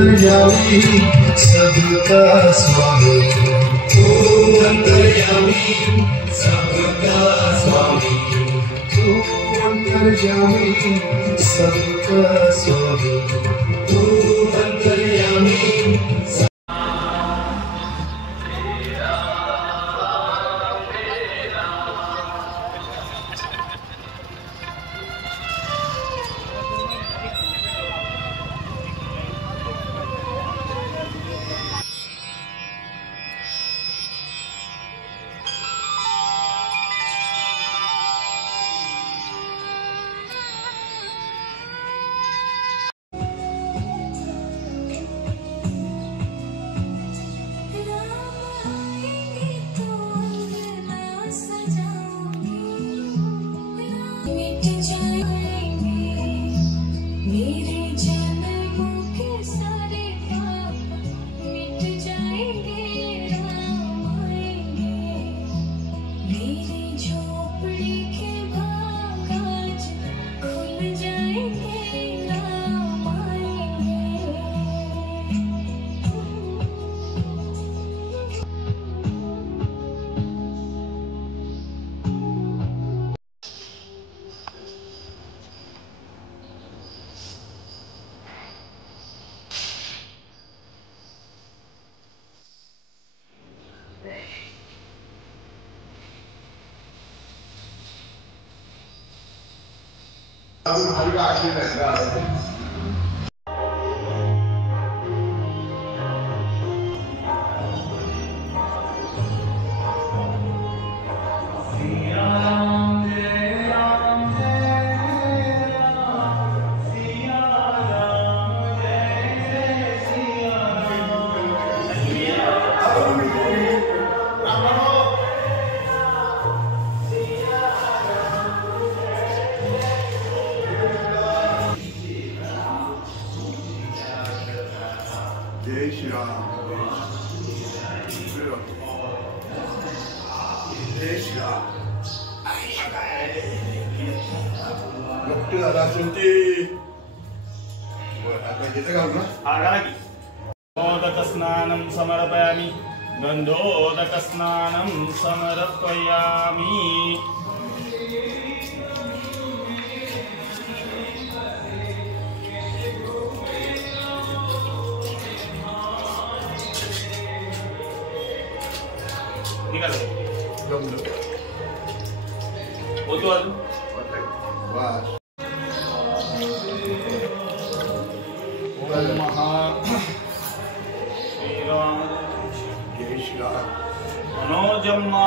अंतर्यामी सबका स्वामी, तू अंतर्यामी सबका स्वामी, तू अंतर्यामी सबका स्वामी, तू अंतर्यामी। जय श्री राम, जय श्री राम। डॉक्टर आला सुनते आता घेते का ना आला की गंधोदक स्नानं समर्पयामि, गंधोदक स्नानं समर्पयामि। निकाल होतो अजून बस ओम महा श्रीराम जय श्री राम। मनोजम्मा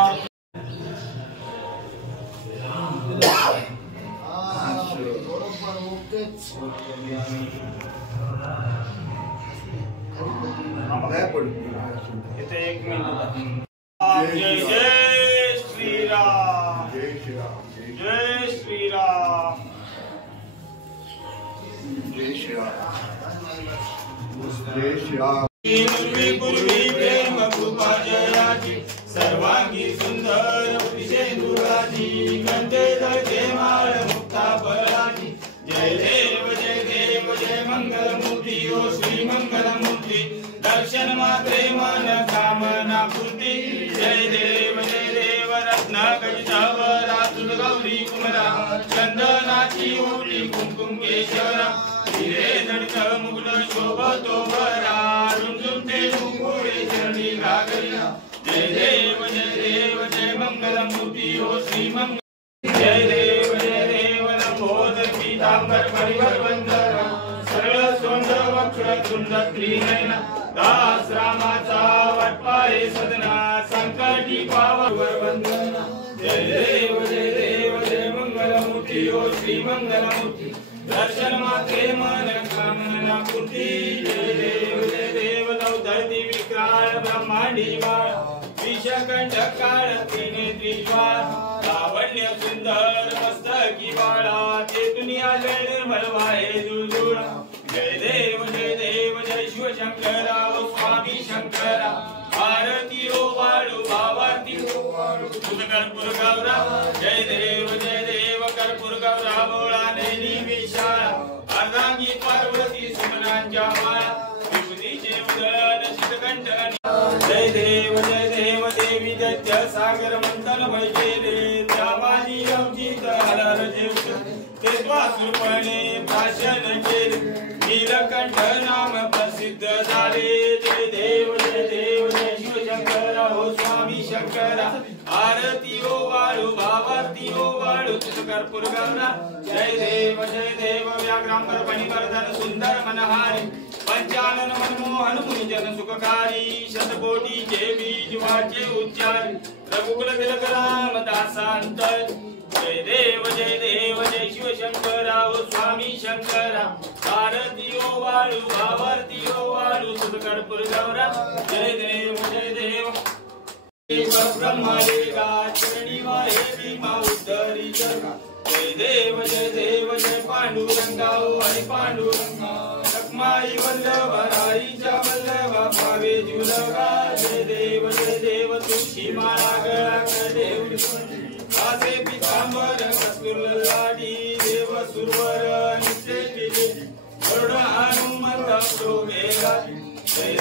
इथे एक मिनिट। जय जय श्री राम, जय श्री राम, जय श्री राम, जय श्री राम, जय श्री राम। पूर्वी प्रेम कृपा जयाची, सर्वांगी सुंदर विषेंदुराची, कंठे धरते माळ मुक्ता फळाची। जय देव जय देव जय मंगलमूर्ती, ओ श्री मंगलमूर्ती, दर्शन मात्रे मन कामना पूर्ती। जय देव रत्न गजतावरा, तुल गौरी कुमरा, चंदनाची ओटी कुंकुम केशरा, हिरे जडित मुकुट शोभतो बरा, रुंजुमते डुंगुरे चरणी घागरिया। जय देव जय मंगलमूर्ती, ओ श्री मंगल। जय देव लंबोदर पीतांबर परिवर वंदना, सरळ सोंड वक्र तुंड त्रिनयना, दास रामाचा वाटपाये सदना, संकटी पावर वंदना। जय देव जय मंगलमूर्ती, ओ श्री मंगलमूर्ती, दर्शन मात्रे मन कामना पूर्ती। जय देव नव धरती विक्राळ ब्रह्मांडी बाळ, विषकंठ काळ त्रिनेत्री ज्वाळ, लावण्य सुंदर मस्तकी बाळा, ते दुनिया जय निर्मल वाहे जुळजुळ। जय देव जय शिवशंकरा, ओ स्वामी शंकरा, आरती ओ बाळू भावाती ओ बाळू, कर्पूर गौरा। जय देव कर्पूर गौरा, बोळा नैनी विशाळा, अर्धांगी पार्वती सुमनांच्या माळा, कंठ जय देव देवी दैत्य सागर मंथन वैकेले त्या माझी अवचित हरर जीव ते स्वासुरपणे भाषण केले नीलकंठ नाम प्रसिद्ध झाले जय देव जय शिवशंकर हो स्वामी शंकरा आरती ओ वाळू भावारती ओ वाळू कर्पूर गौरा जय देव व्याघ्रांबर फणीवर्धन सुंदर मनहारी पंचानन मनमोहन मुनिजन सुखकारी शतकोटीचे बीज वाचे उच्चार रघुकुल तिलक राम दासांत जय देव जय शिवशंकरा ओ स्वामी शंकरा आरती ओ वाळू भावारती ओ वाळू कर्पूर गौरा जय देव ब्रह्मलेगा चरणी माहे भीमा उद्धरी जय देव जय पांडुरंगा ओ हरी पांडुरंगा लक्ष्माई वल्लभ राईच्या वल्लभ भावे जुलगा जय देव तुळशी माळा गळा देव कासे पितांबर कस्तूर लाडी देव सुरवर नित्य केले गरुड हनुमंत प्रोगेगा जय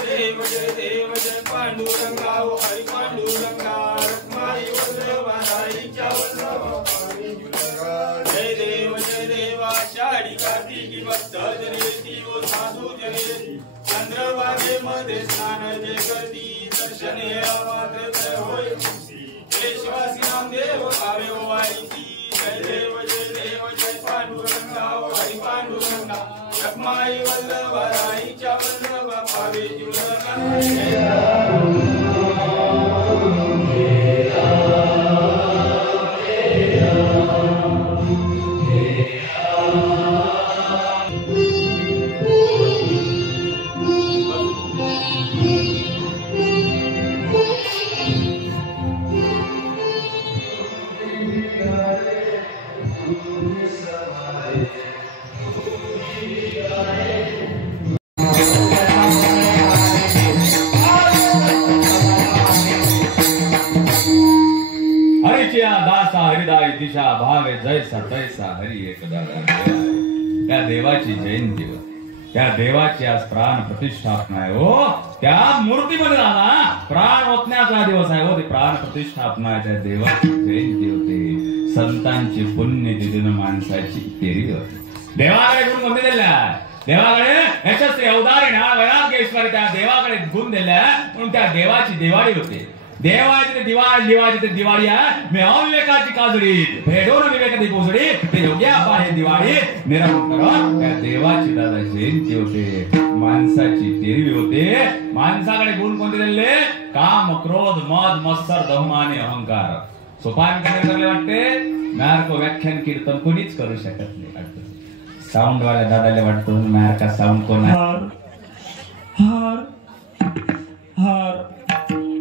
देव जय पांडुरंगा ओ हरी पांडुरंगा रखमाई वल्लभ राईच्या वल्लभ भावे जुलगा जय देव आषाढी कार्तिकी भक्त जनेती ओ साधू जनेती चंद्रभागे मध्ये स्नान जे करती दर्शने अमात्र होय विश्वासी नामदेव भावे ओ वाईती जय देव जय पांडुरंगा ओ हरी पांडुरंगा रखमाई वल्लभ राईच्या वल्लभ भावे जुलगा दासा हरिदाय दिशा भावे जैसा तैसा हरी एक त्या देवाची जयंती होती त्या देवाची आज प्राण प्रतिष्ठापना आहे हो त्या मूर्तीमध्ये झाला प्राण ओतण्याचा दिवस आहे हो ते प्राण प्रतिष्ठापना त्या देवाची जयंती होते संतांची पुण्यतिथीनं माणसाची तेरी होती देवाकडे गुण कोणते दिल्या देवाकडे यशस्वी अवतारी वैराग्येश्वरी त्या देवाकडे गुण दिल्या म्हणून त्या देवाची दिवाळी होते देवाची दिवाळी दिवाळी आहे मी अविवेकाची काजळी भेडोन विवेकाची कोसळी ते योग्य आहे दिवाळी निरंतर त्या देवाची दादा जयंती होते माणसाची तेरवी होते माणसाकडे गुण कोणते दिले काम क्रोध मद मत्सर दम आणि अहंकार सोपान करणे वाटते मार्क व्याख्यान कीर्तन कोणीच करू शकत नाही वाटतं साऊंड वाल्या दादाला वाटतो मार्का साऊंड कोण हार हार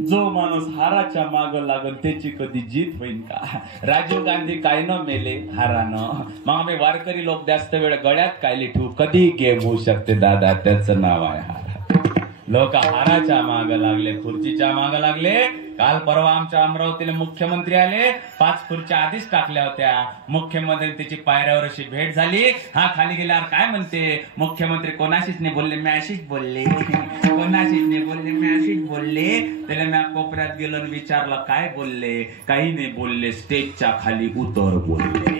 जो माणूस हाराच्या माग लागल त्याची कधी जीत होईल का राजीव गांधी काय न मेले हारानं मग आम्ही वारकरी लोक जास्त वेळ गळ्यात कायली ठेवू कधी गेम होऊ शकते दादा त्याचं नाव आहे हार लोक हाराच्या माग लागले खुर्चीच्या माग लागले काल परवा आमच्या अमरावतीला मुख्यमंत्री आले 5 खुर्च्या आधीच टाकल्या होत्या मुख्यमंत्री त्याची पायऱ्यावर अशी भेट झाली हा खाली गेल्यावर काय म्हणते मुख्यमंत्री कोणाशीच नाही बोलले मॅशीच बोलले कोणाशीच नाही बोलले मॅशीच बोलले त्याला मी कोपऱ्यात गेलो आणि विचारलं काय बोलले काही नाही बोलले स्टेजच्या खाली उतर बोलले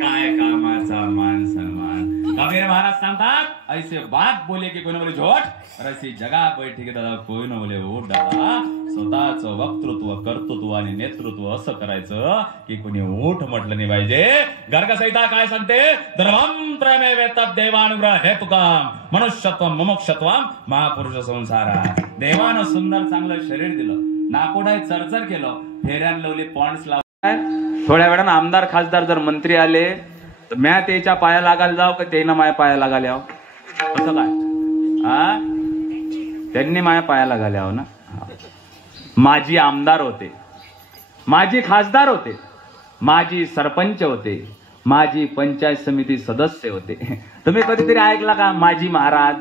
काय कामाचा मान सन्मान कबीर महाराज सांगतात ऐसे बात बोले की कोणी बोले झोट रसी जगा बैठे दादा कोई न बोले ओ दादा स्वतःच वक्तृत्व कर्तृत्व आणि नेतृत्व असं करायचं की कोणी ओठ म्हटलं नाही पाहिजे गर्गसंहिता काय सांगते धर्मं त्रयमेवेतत् देवानुग्रह हेतुकाम मनुष्यत्व मुमुक्षत्वम महापुरुष संसारा देवानं सुंदर चांगलं शरीर दिलं नाकोडाय चरचर केलं फेऱ्यान लावले पॉइंट्स लावले थोड्या वेळानं आमदार खासदार जर मंत्री आले तर म्या त्याच्या पाया लागायला जाव का त्यानं माझ्या पाया लागायला याव असं काय हा त्यांनी माझ्या पाया लागायला याव ना माजी आमदार होते माजी खासदार होते माजी सरपंच होते माजी पंचायत समिती सदस्य होते तुम्ही कधीतरी ऐकला का माजी महाराज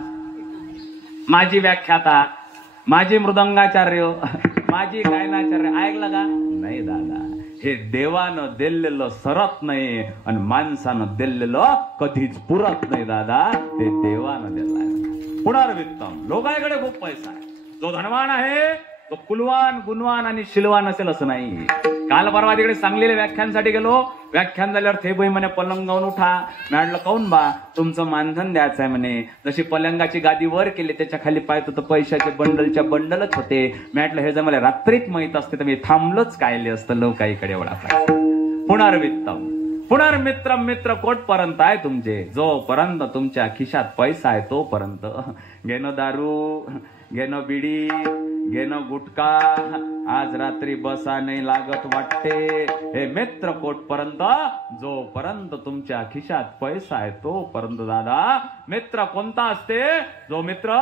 माजी व्याख्याता माजी मृदंगाचार्य माजी गायनाचार्य ऐकला का नाही दादा हे देवानं दिलेलं सरत नाही आणि माणसानं दिलेलं कधीच पुरत नाही दादा ते देवानं दिलाय पुनर्वित्तम लोकांकडे खूप पैसा आहे जो धनवान आहे तो कुलवान गुणवान आणि शिलवान असेल असं नाही. काल परवा तिकडे सांगलेल्या व्याख्यानसाठी गेलो. व्याख्यान झाल्यावर थे बही म्हणे पलंगावून उठा. म्हटलं काऊन बा, तुमचं मानधन द्यायचं आहे म्हणे. जशी पलंगाची गादी वर केली त्याच्या खाली पाहतो तर पैशाचे बंडलच्या बंडलच होते. म्हटलं हे जर मला रात्रीच माहित असते तर मी थांबलोच कायले असतं लोकाईकडे एवढा. पुनर्वित्तम पुनर्मित्र मित्र कोटपर्यंत आहे तुमचे. जोपर्यंत तुमच्या खिशात पैसा आहे तोपर्यंत. घेणं दारू, घेणं बिडी, घेणं गुटखा, आज रात्री बसा नाही लागत वाटते. हे मित्र कोटपर्यंत, जोपर्यंत तुमच्या खिशात पैसा आहे तोपर्यंत. दादा मित्र कोणता असते? जो मित्र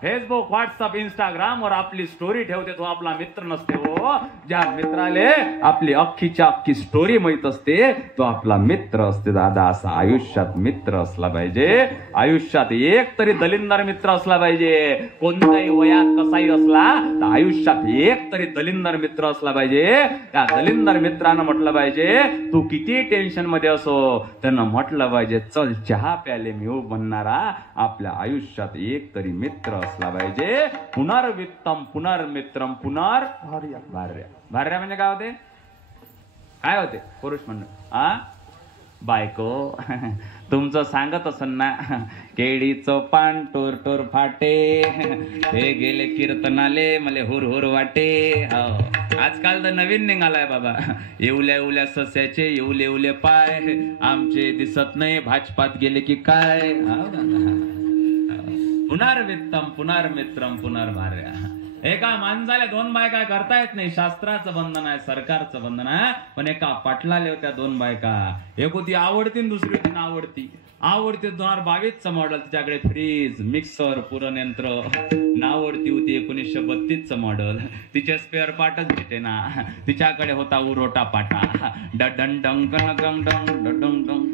फेसबुक व्हॉट्सअप इंस्टाग्राम वर आपली स्टोरी ठेवते तो आपला मित्र नसते हो. ज्या मित्राले आपली अख्खीच्या अख्खी स्टोरी माहित असते तो आपला मित्र असते. दादा असा आयुष्यात मित्र असला पाहिजे. आयुष्यात एक तरी दलिंदर मित्र असला पाहिजे. कोणत्याही वयात कसाही असला तर आयुष्यात एक तरी दलिंदर मित्र असला पाहिजे. त्या दलिंदर मित्रानं म्हटलं पाहिजे तू किती टेन्शन मध्ये असो, त्यानं म्हटलं पाहिजे चल चहा प्याले मी बनणारा आपल्या आयुष्यात एक तरी मित्र असला पाहिजे. पुनर्वित्तम पुनर्मित्रम पुनर्भार्य. भार्या म्हणजे काय होते? काय होते? पुरुष म्हणणं बायको. तुमचं सांगत असन ना, केळीचं पान टोर टोर फाटे, हे गेले कीर्तनाले मले हुर हुर वाटे. आजकाल तर नवीन निघालाय बाबा. येवल्या येवल्या सस्याचे येवले येवले पाय, आमचे दिसत नाही भाजपात गेले की काय. पुनर्वित्तम पुनर्मित्रम पुनर्भार्या. एका माणसाला दोन बायका करता येत नाही. शास्त्राचं बंधन आहे, सरकारचं बंधन आहे. पण एका पाटलाले होत्या दोन बायका. एक होती आवडती, दुसरी होती नावडती. आवडती 2022चं मॉडेल, तिच्याकडे फ्रीज, मिक्सर, पुरणयंत्र. नावडती होती 1932चं मॉडेल, तिचे स्पेअर पार्टच भेटे ना. तिच्याकडे होता उरोटा पाटा. डडन डंग डंग डंग डंग डंग.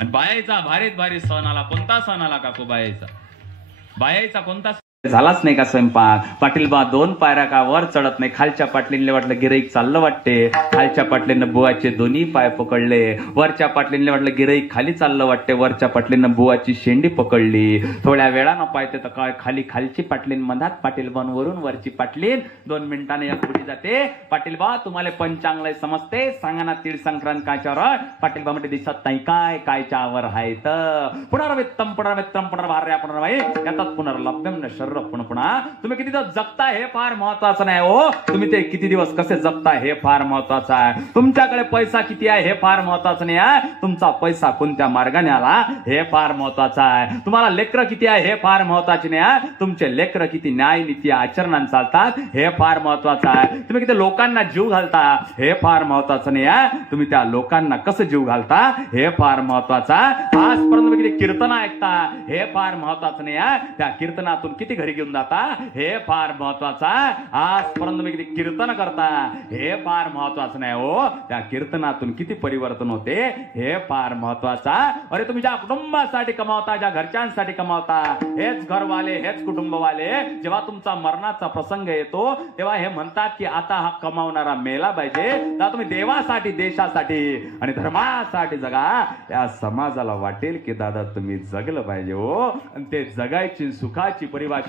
आणि बायाचा भारीत भारी सण आला. कोणता सण आला काकू? बायाचा कोणता झालाच नाही का स्वयंपाक? पाटील बा दोन पायऱ्या का वर चढत नाही. खालच्या पाटलींले वाटलं गिराईक चाललं वाटते. खालच्या पाटलीनं बुवाचे दोन्ही पाय पकडले. वरच्या पाटलींले वाटलं गिराईक खाली चाललं वाटते. वरच्या पाटलीनं बुवाची शेंडी पकडली. थोड्या वेळानं पाहते तर काय खाली खालची पाटलीन मधात पाटील बा वरून वरची पाटलीन 2 मिनिटाने या पुढे जाते. पाटील बा तुम्हाला पण चांगलं समजते, सांगा ना तीळ संक्रांत कायच्यावर? पाटील बा म्हणते दिसत नाही काय, कायच्यावर आहे तर. पुनर्वित्तम पुनर्मित्रम पुनर्भार्या पुनर्वाई यातात पुनर्लभ्यम न पुन्हा. तुम्ही किती दिवस जगता हे फार महत्वाचं नाही हो. तुम्ही ते किती दिवस कसे जगता हे फार महत्वाचं आहे. तुमच्याकडे पैसा किती आहे हे फार महत्वाचं नाही आहे. तुमचा पैसा कोणत्या मार्गाने आला हे फार महत्वाचं आहे. तुम्हाला लेकरं किती आहे हे फार महत्वाचे नाही आहे. तुमचे लेकरं किती न्याय नीती आचरणात चालतात हे फार महत्वाचं आहे. तुम्ही किती लोकांना जीव घालता हे फार महत्वाचं नाही आहे. तुम्ही त्या लोकांना कसं जीव घालता हे फार महत्वाचं आहे. आजपर्यंत तुम्ही किती कीर्तन ऐकता हे फार महत्वाचं नाही आहे. त्या कीर्तनातून किती घरी घेऊन जाता हे फार महत्वाचं आहे. आजपर्यंत तुम्ही किती कीर्तन करता हे फार महत्वाचं नाही हो. त्या कीर्तनातून किती परिवर्तन होते हे फार महत्वाचं आहे. अरे तुम्ही ज्या कुटुंबासाठी कमावता, ज्या घरच्यांसाठी कमावता, हेच घरवाले हेच कुटुंबवाले जेव्हा तुमचा मरणाचा प्रसंग येतो तेव्हा हे म्हणतात की आता हा कमावणारा मेला पाहिजे. तेव्हा तुम्ही देवासाठी, देशासाठी आणि धर्मासाठी जगा. त्या समाजाला वाटेल की दादा तुम्ही जगलं पाहिजे हो. आणि ते जगायची सुखाची परिभाषा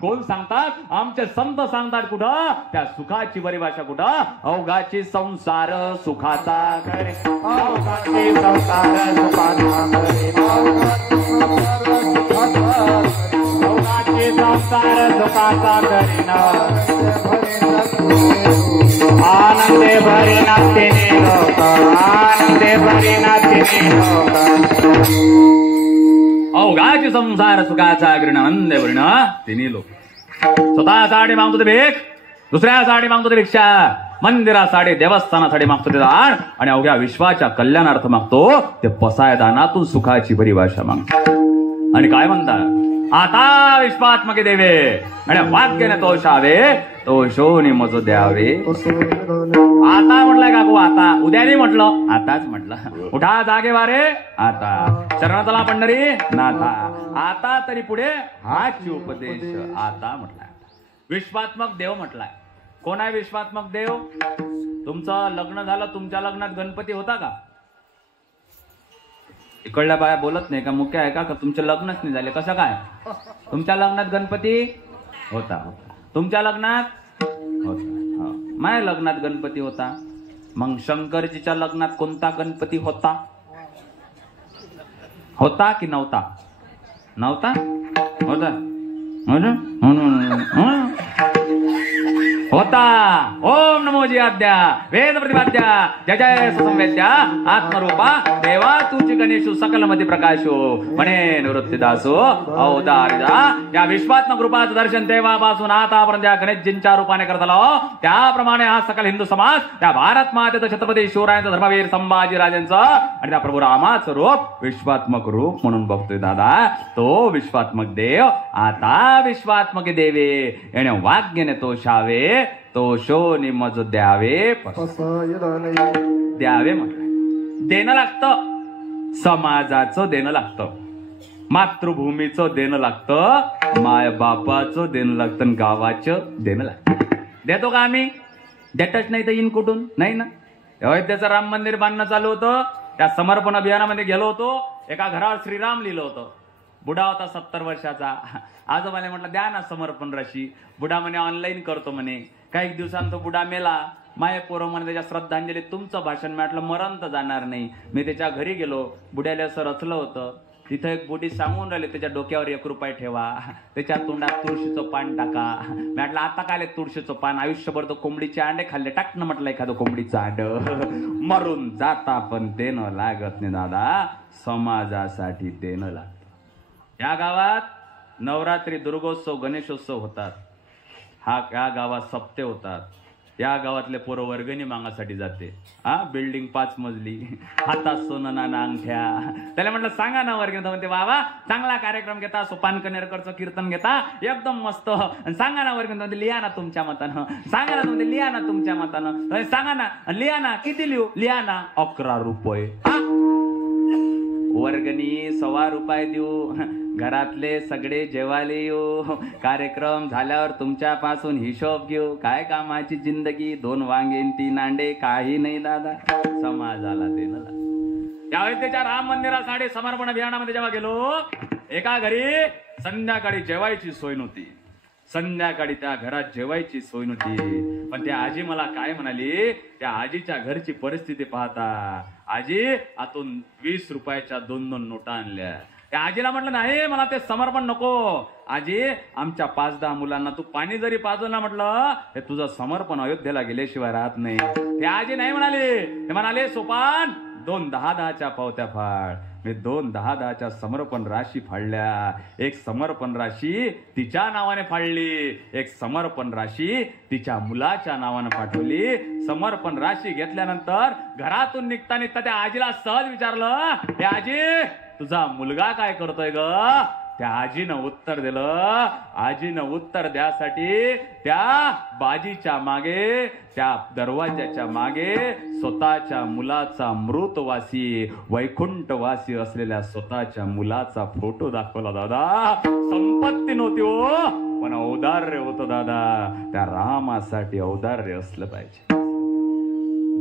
कोण सांगतात? आमचे संत सांगतात. कुठं? त्या सुखाची परिभाषा कुठं? अवघाची संसार सुखाचा करे, अवघाची संसार सुखाचा करे, अवघाची संसार सुखाचा करीन, आनंदे भरीना तिने लोक, आनंदे भरीना तिने लोक. अवघाची संसार सुखाचा करीन, आनंदे भरीना तिने लोक. स्वतःसाठी मागतो ते भेट, दुसऱ्यासाठी मागतो ते भिक्षा, मंदिरासाठी देवस्थानासाठी मागतो ते दान आणि अवघ्या विश्वाच्या कल्याणार्थ मागतो ते पसाय दानातून सुखाची परिभाषा मागतो. आणि काय म्हणतात? आता विश्वात्मके देवे आणि वाक्याने तो शावे तो शोनी मज द्यावे. आता म्हटलंय काकू? आता उद्या नाही म्हटलं, आताच म्हटलं. उठा जागे वारे आता, शरणातला पंढरी नाथा, आता तरी पुढे हाची उपदेश आता म्हटलाय. विश्वात्मक देव म्हटलाय. कोण आहे विश्वात्मक देव? तुमचं लग्न झालं, तुमच्या लग्नात गणपती होता का? इकडल्या बाया बोलत नाही का? मुख्य आहे का? तुमचे लग्नच नाही झाले कसं काय? तुमच्या लग्नात गणपती होता होता. तुमच्या लग्नात होता. माझ्या लग्नात गणपती होता. मग शंकरजीच्या लग्नात कोणता गणपती होता? होता की नव्हता? नव्हता. होता होता. ओम नमो जी आद्या वेद प्रतिपाद्या जय जय सुसंवेद्या आत्मरूपा देवा तुझी गणेशु सकलमती प्रकाशो म्हणे निवृत्तीदासो अवतारिदा. या विश्वात्मक रूपाचं दर्शन तेव्हापासून आतापर्यंत या गणेशजींच्या रूपाने करत आलो. त्याप्रमाणे हा सकल हिंदू समाज त्या भारत मातेचं छत्रपती शिवरायांचं धर्मवीर संभाजी राजांचं आणि त्या प्रभू रामाचं रूप विश्वात्मक रूप म्हणून बघतोय दादा. तो विश्वात्मक देव आता विश्वात्मक देवे येणे वाग्यने तो शावे तो शोनी मज द्यावे द्यावे म्हटलं. देणं लागतं. समाजाचं देणं लागतं. मातृभूमीचं देणं लागतं. माय बापाचं देणं लागतं. गावाचं देणं लागतं. देतो का आम्ही? देतच नाही तर येईन कुठून? नाही ना. अयोध्येचं राम मंदिर बांधणं चालू होतं. त्या समर्पण अभियानामध्ये गेलो होतो. एका घरावर श्रीराम लिहिलं होतं. बुडा होता 70 वर्षाचा. आजोबाने म्हटलं द्या ना समर्पण राशी. बुडा म्हणे ऑनलाईन करतो म्हणे. काही दिवसांत तो बुडा मेला. माय पोरं म्हणे त्याच्या श्रद्धांजली तुमचं भाषण. म्हटलं मरण तर जाणार नाही. मी त्याच्या घरी गेलो. बुड्याला असं रचलं होतं. तिथं एक बुडी सांगून राहिले त्याच्या डोक्यावर 1 रुपया ठेवा. त्याच्या तोंडात तुळशीचं पान टाका. म्हटलं आता काय तुळशीचं पान? आयुष्यभर तो कोंबडीचे अंडे खाल्ले. टाक ना म्हटलं एखादं कोंबडीचं अंड. मरून जाता पण देणं लागत नाही दादा. समाजासाठी देणं लागतं. या गावात नवरात्री दुर्गोत्सव गणेशोत्सव होतात. या गावात सप्ते होतात. या गावातले पोरं वर्गणी मागासाठी जाते. बिल्डिंग 5 मजली. हातात सोनं नाना अंगठ्या. त्याला म्हटलं सांगा ना वर्गणी. म्हणते बाबा चांगला कार्यक्रम घेता. सोपान कनेरकरचं कीर्तन घेता एकदम मस्त. सांगा ना वर्गणी. म्हणते लिहा ना तुमच्या मतानं. सांगा ना तुमचे लिहा ना तुमच्या मतानं. सांगा ना लिहा ना. किती लिहू? लिहा ना 11 रुपये. वर्गणी 1.25 रुपये देऊ. घरातले सगळे जेवायला येऊ. कार्यक्रम झाल्यावर तुमच्यापासून हिशोब घेऊ. काय कामाची जिंदगी? 2 वांगे 3 अंडे काही नाही दादा. समाजाला देणं लागतं. या अयोध्येच्या राम मंदिरासाठी समर्पण अभियानामध्ये जेव्हा गेलो एका घरी संध्याकाळी जेवायची सोय नव्हती. संध्याकाळी त्या घरात जेवायची सोय नव्हती. पण त्या आजी मला काय म्हणाली? त्या आजीच्या घरची परिस्थिती पाहता आजी आतून 20 रुपयाच्या 2 नोटा आणल्या. त्या आजीला म्हटलं नाही मला ते समर्पण नको. आजी आमच्या 5-10 मुलांना तू पाणी जरी पाजलं ना म्हटलं हे तुझं समर्पण अयोध्येला गेल्याशिवाय राहत नाही. त्या आजी नाही म्हणाले. ते म्हणाले सोपान 2 10-10च्या पावत्या फाड. मी 2 10-10च्या समर्पण राशी फाडल्या. एक समर्पण राशी तिच्या नावाने फाडली. एक समर्पण राशी तिच्या मुलाच्या नावाने पाठवली. समर्पण राशी घेतल्यानंतर घरातून निघता त्या आजीला सहज विचारलं हे आजी तुझा मुलगा काय करतोय ग? त्या आजीनं उत्तर दिलं. आजीनं उत्तर द्यासाठी त्या बाजीच्या मागे त्या दरवाजाच्या मागे स्वतःच्या मुलाचा मृतवासी वैकुंठवासी असलेल्या स्वतःच्या मुलाचा फोटो दाखवला दादा. संपत्ती नव्हती हो पण औदार्य होतं दादा. त्या रामासाठी औदार्य असलं पाहिजे.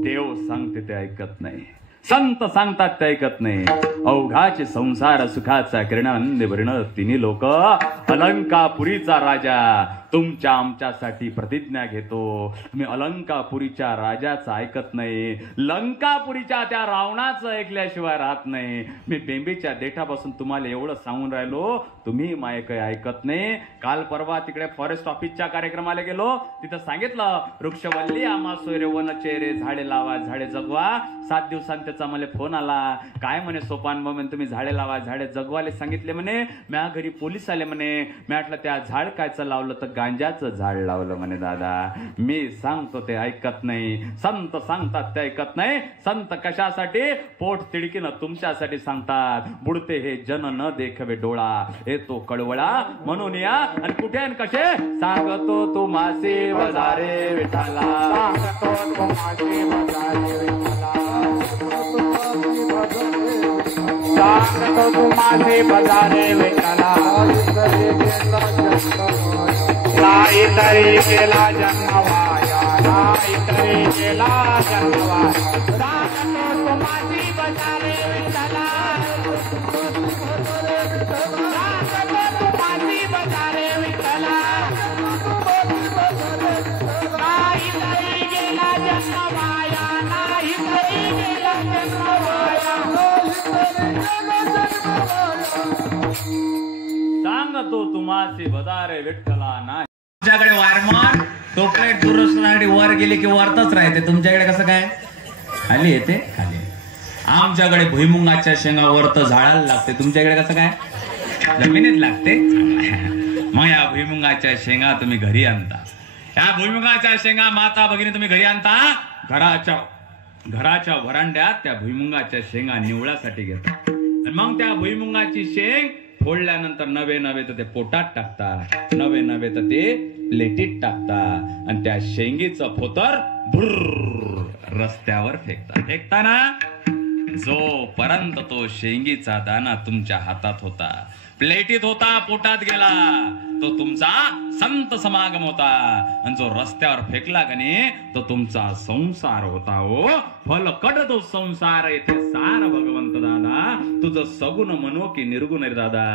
देव सांगते ते ऐकत नाही. संत सांगतात ते ऐकत नाही. अवघाचे संसार सुखाचा किरण आनंद भरण तिन्ही लोक. अलंकापुरीचा राजा तुमच्या आमच्यासाठी प्रतिज्ञा घेतो. मी अलंकापुरीच्या राजाचं ऐकत नाही. लंकापुरीच्या त्या रावणाचं ऐकल्याशिवाय राहत नाही. मी बेंबीच्या देठापासून तुम्हाला एवढं सांगून राहिलो तुम्ही माय काही ऐकत नाही. काल परवा तिकडे फॉरेस्ट ऑफिसच्या कार्यक्रमाला गेलो. तिथं सांगितलं वृक्षवल्ली आम्हा सोयरे वन चेहरे झाडे लावा झाडे जगवा. 7 दिवसांत त्याचा मला फोन आला. काय म्हणे सोपान म्हणे तुम्ही झाडे लावा झाडे जगवाले सांगितले म्हणे. म्या घरी पोलीस आले म्हणे. मी म्हटलं त्या झाड कायचं लावलं तर गांजाचं झाड लावलं म्हणे दादा. मी सांगतो ते ऐकत नाही. संत सांगतात ते ऐकत नाही. संत कशासाठी? पोट तिडकीनं तुमच्यासाठी सांगतात. बुडते हे जन न देखवे डोळा येतो कळवळा म्हणून या. आणि कुठे आणि कसे सांगतो तू मासे वजारे विठाला. सांगतो तू मासे वजारे विठाला. सांगतो तू मासे वजारे विठाला. नाहीतरी गेला जन्मवाया नाहीतरी गेला जन्मवाया. सांगतो तू मासे वजारे विठाला. सांगतो तू मासे वजारे विठाला. तो तुम्हासी बदारे विठ्ठला नाही. तुमच्याकडे वारमान टोपलेट दुरुस्तीसाठी वर गेली की वरतच राहते. तुमच्याकडे कसं काय खाली येते खाली. आमच्याकडे भुईमुंगाच्या शेंगा वरत झाडाला लागते. तुमच्याकडे कसं काय जमिनीत लागते. मग या भुईमुंगाच्या शेंगा तुम्ही घरी आणता. या भुईमुगाच्या शेंगा माता भगिनी तुम्ही घरी आणता. घराच्या व्हरांड्यात त्या भुईमुगाच्या शेंगा निवळासाठी घेतात. मग त्या भुईमुगाची शेंग फोडल्यानंतर नवे तर ते पोटात टाकतात. नवे तर ते प्लेटीत टाकतात. आणि त्या शेंगीचं फोतर भुर्र रस्त्यावर फेकताना जोपर्यंत तो शेंगीचा दाना तुमच्या हातात होता, प्लेटीत होता, पोटात गेला, तो तुमचा संत समागम होता. आणि जो रस्त्यावर फेकला का नाही तो तुमचा संसार होता. हो फल कड तो संसार येथे सार भगवंत दादा. तुझं सगुण मनो की निर्गुण रे दादा.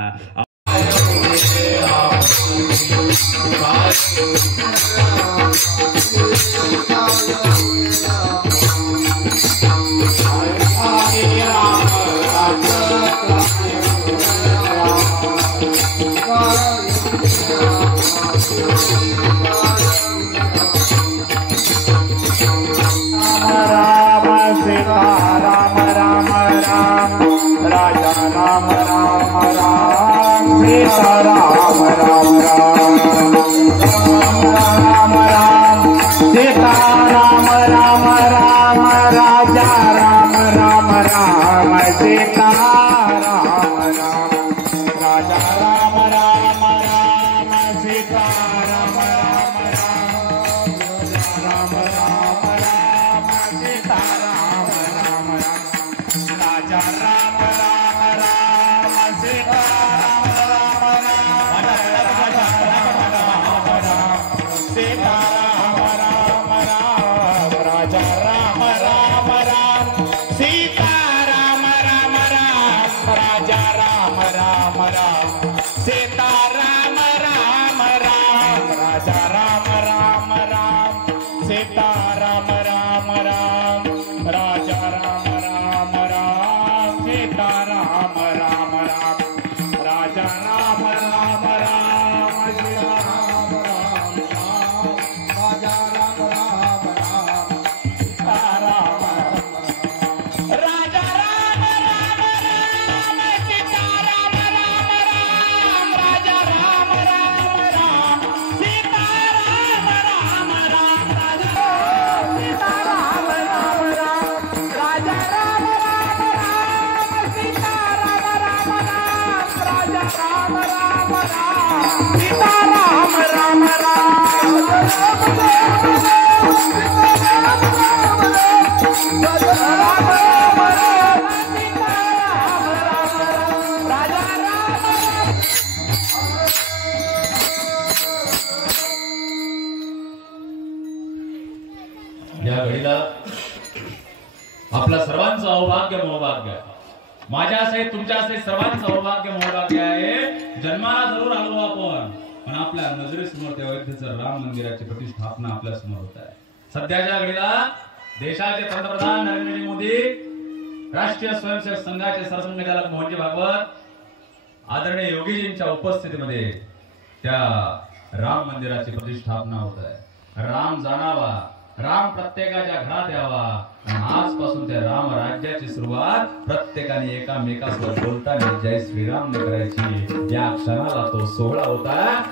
या घडीला आपला सर्वांचं अवभाग्य मोहभाग्य, माझ्या सहित तुमच्या सहित सर्वांचं अवभाग्य मोहभाग्य आहे. जन्माला जरूर आलो आपण, पण आपल्या नजरेसमोर त्या अयोध्येचं राम मंदिराची प्रतिष्ठापना आपल्या समोर होत आहे. सध्याच्या घडीला देशाचे पंतप्रधान नरेंद्र मोदी, राष्ट्रीय स्वयंसेवक संघाचे सरसंघचालक मोहनजी भागवत, आदरणीय योगीजींच्या उपस्थितीमध्ये त्या राम मंदिराची प्रतिष्ठापना होत आहे. राम जाणावा, राम प्रत्येकाच्या घरात यावा, आणि आजपासून त्या राम राज्याची सुरुवात प्रत्येकाने एकामेकासोबत बोलताना जय श्रीराम ने करायची. या क्षणाला तो सोहळा होता.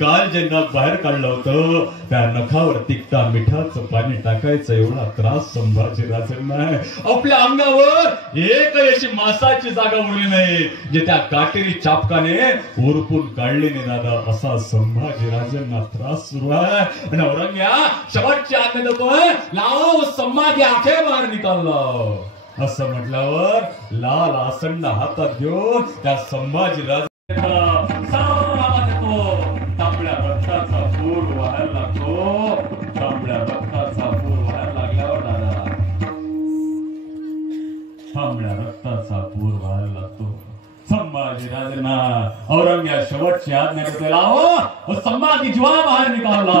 काल जे नख बाहेर काढलं होतं त्या नखावर तिखटा मिठाचं पाणी टाकायचं एवढा त्रास संभाजीराजांना आहे. आपल्या अंगावर एक अशी मासाची जागा उरली नाही जे त्या काटेरी चापकाने ओरपून काढली नाही दादा, असा संभाजीराजांना त्रास सुरू आहे. आणि औरंग्या शेवटची आज्ञा देतोय, लाव संभाजी आखे बाहेर निकालला. असं म्हटल्यावर लाल आसंड हातात घेऊन त्या संभाजीराज आपल्या रक्ताचा पूर व्हायला लागतो. आपल्या रक्ताचा पूर व्हायला लागल्यावर दादा आपल्या रक्ताचा पूर व्हायला लागतो. संभाजीराजांना औरंग्या शेवटची आज्ञा देतो लावो संभाजी जीवा बाहेर निघाला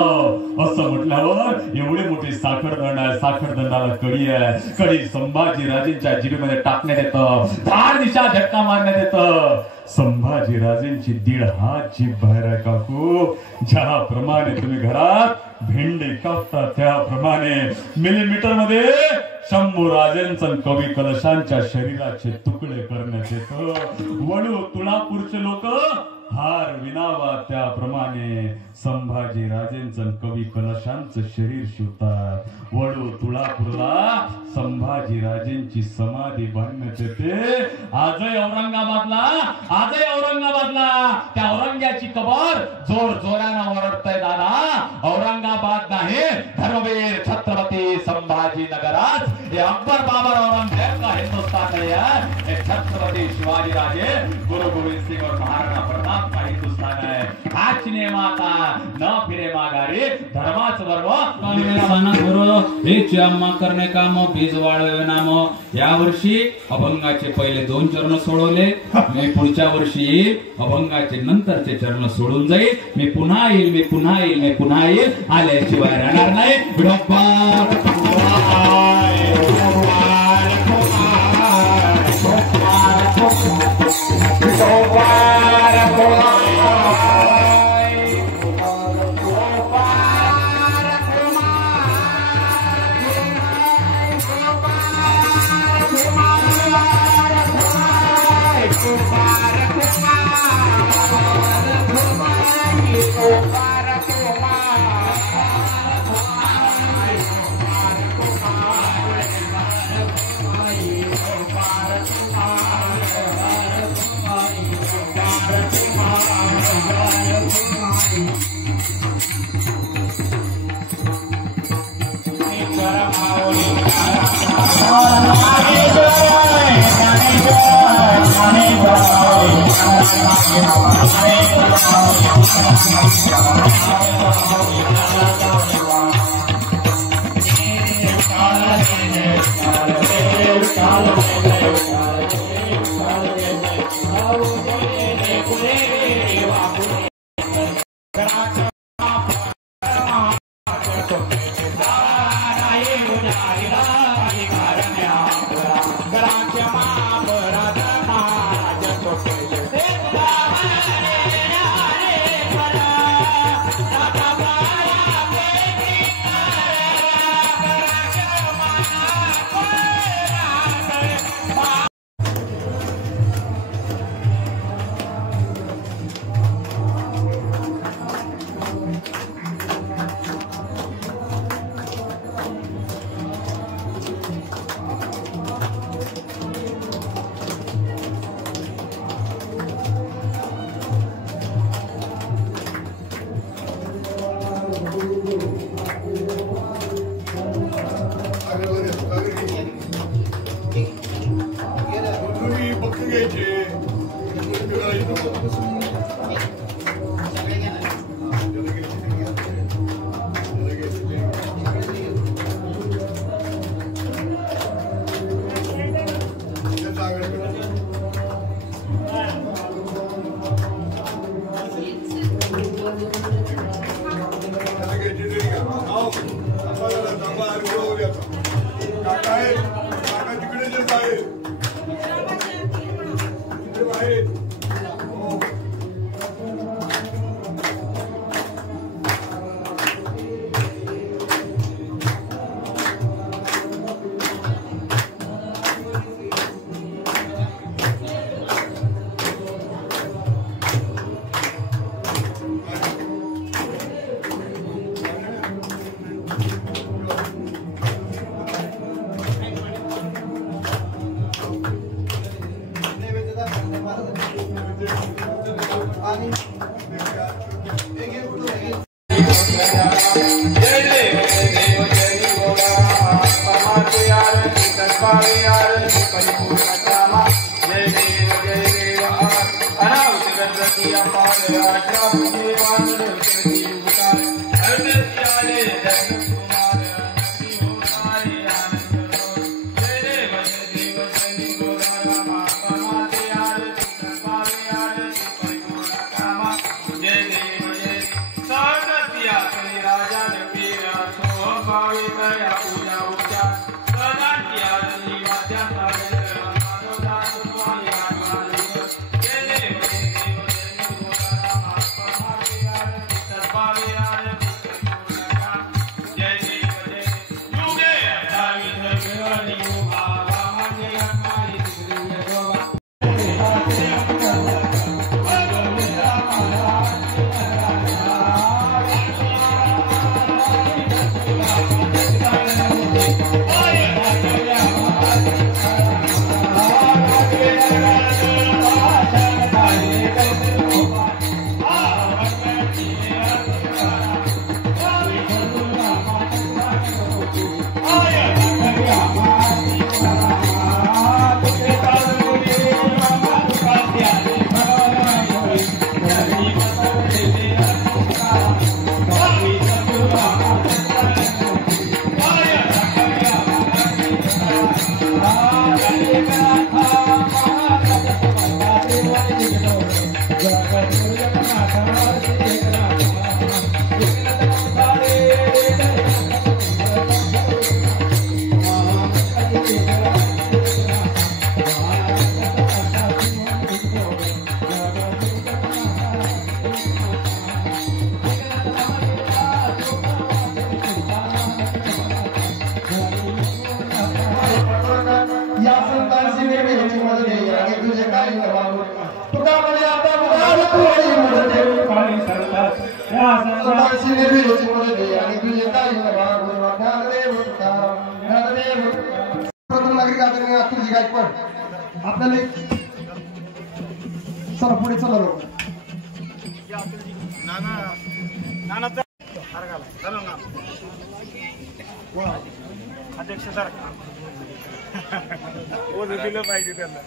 असं म्हटल्यावर एवढी मोठी साखरदंड आहे. साखरदंडाला कडी आहे. कडी संभाजीराजेंच्या जिभेमध्ये टाकण्यात येतं. धार दिशा झटका मारण्यात येतं. संभाजीराजेंची 1.5 हात जीभ बाहेर आहे काकू. ज्याप्रमाणे तुम्ही घरात भेंडी कापता त्याप्रमाणे मिलीमीटर मध्ये शंभूराजेंचं कवी कलशांच्या शरीराचे तुकडे करण्यात येतं. वडू तुळापूरचे लोक हार विनावा त्याप्रमाणे संभाजीराजेंचं कवी कलशांचं शरीर शिवतात. वडू तुळापूरला संभाजीराजेंची समाधी बांधण्यात येते. आजही औरंगाबादला त्या औरंग्याची कबर जोर जोरानं ओरडतंय दादा. औरंगाबाद नाही धर्मवीर छत्रपती संभाजीनगरात हे अकबर बाबर औरंगजेब का हिंदुस्तान नहीं है. हे छत्रपती शिवाजीराजे गुरु गोविंद सिंह और महाराणा प्रताप का हिंदुस्तान है. हाच ने माता न फिरे माघारी धर्माचं वर्व अम्मा करणे काम बीज वाढवे नाम. या वर्षी अभंगाचे पहिले 2 चरण सोडवले. मी पुढच्या वर्षी येईल. अभंगाचे नंतरचे चरण सोडून जाईल. मी पुन्हा येईल आल्याशिवाय राहणार नाही. जय निर्विरोधी बोलले आणि तुझे काय ज्ञानदेव ज्ञानदेव प्रथम नागरिक आदरणीय अतुलजी गायकवाड आपल्याला चला पुढे चला लोक अध्यक्ष सर दिलं पाहिजे त्यांना